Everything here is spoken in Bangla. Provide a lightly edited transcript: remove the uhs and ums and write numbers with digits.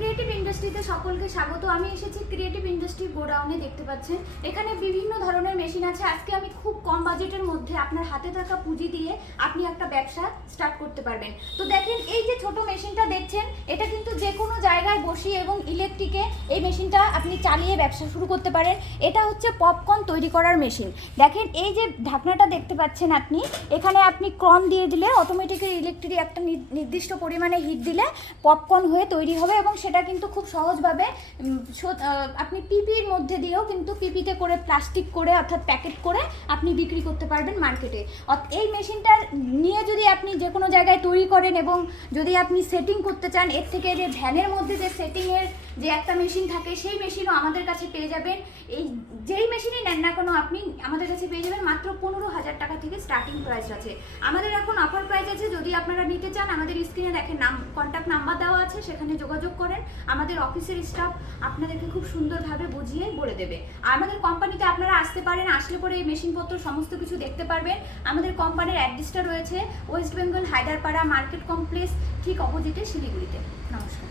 ক্রিয়েটিভ ইন্ডাস্ট্রিতে সকলকে স্বাগত। আমি এসেছি ক্রিয়েটিভ ইন্ডাস্ট্রি গোডাউনে। দেখতে পাচ্ছেন এখানে বিভিন্ন ধরনের মেশিন আছে। আজকে আমি খুব কম বাজেটের মধ্যে আপনার হাতে থাকা পুঁজি দিয়ে আপনি একটা ব্যবসা স্টার্ট করতে পারবেন। তো দেখেন এই যে ছোট মেশিনটা দেখছেন, এটা কিন্তু যে কোনো জায়গায় বসিয়ে এবং ইলেকট্রিকে এই মেশিনটা আপনি চালিয়ে ব্যবসা শুরু করতে পারেন। এটা হচ্ছে পপকর্ন তৈরি করার মেশিন। দেখেন এই যে ঢাকনাটা দেখতে পাচ্ছেন আপনি, এখানে আপনি ক্রন দিয়ে দিলে অটোমেটিক্যালি ইলেকট্রিক একটা নির্দিষ্ট পরিমাণে হিট দিলে পপকর্ন হয়ে তৈরি হবে এবং সেটা কিন্তু খুব সহজভাবে আপনি পিপির মধ্যে দিয়েও কিন্তু পিপিতে করে প্লাস্টিক করে অর্থাৎ প্যাকেট করে আপনি বিক্রি করতে পারবেন মার্কেটে। এই মেশিনটা নিয়ে যদি আপনি যে কোনো জায়গায় তৈরি করেন এবং যদি আপনি সেটিং করতে চান, এর থেকে যে ভ্যানের মধ্যে যে সেটিংয়ের যে একটা মেশিন থাকে সেই মেশিনও আমাদের কাছে পেয়ে যাবেন। এই যেই মেশিনই নেন না কোনো আপনি আমাদের কাছে পেয়ে যাবেন মাত্র 15,000 টাকা থেকে স্টার্টিং প্রাইস আছে। আমাদের এখন অফার প্রাইস আছে। যদি আপনারা নিতে চান আমাদের স্ক্রিনে দেখেন কন্ট্যাক্ট নাম্বার দেওয়া আছে, সেখানে যোগাযোগ করেন। আমাদের অফিসের স্টাফ আপনাদেরকে খুব সুন্দরভাবে বুঝিয়ে বলে দেবে। আমাদের কোম্পানিতে আপনারা আসতে পারেন, আসলে পরে এই মেশিনপত্র সমস্ত কিছু দেখতে পারবেন। আমাদের কোম্পানির অ্যাড্রেসটা রয়েছে West Bengal Haiderpara market complex ঠিক অপোজিটে শিলিগুড়িতে। নমস্কার।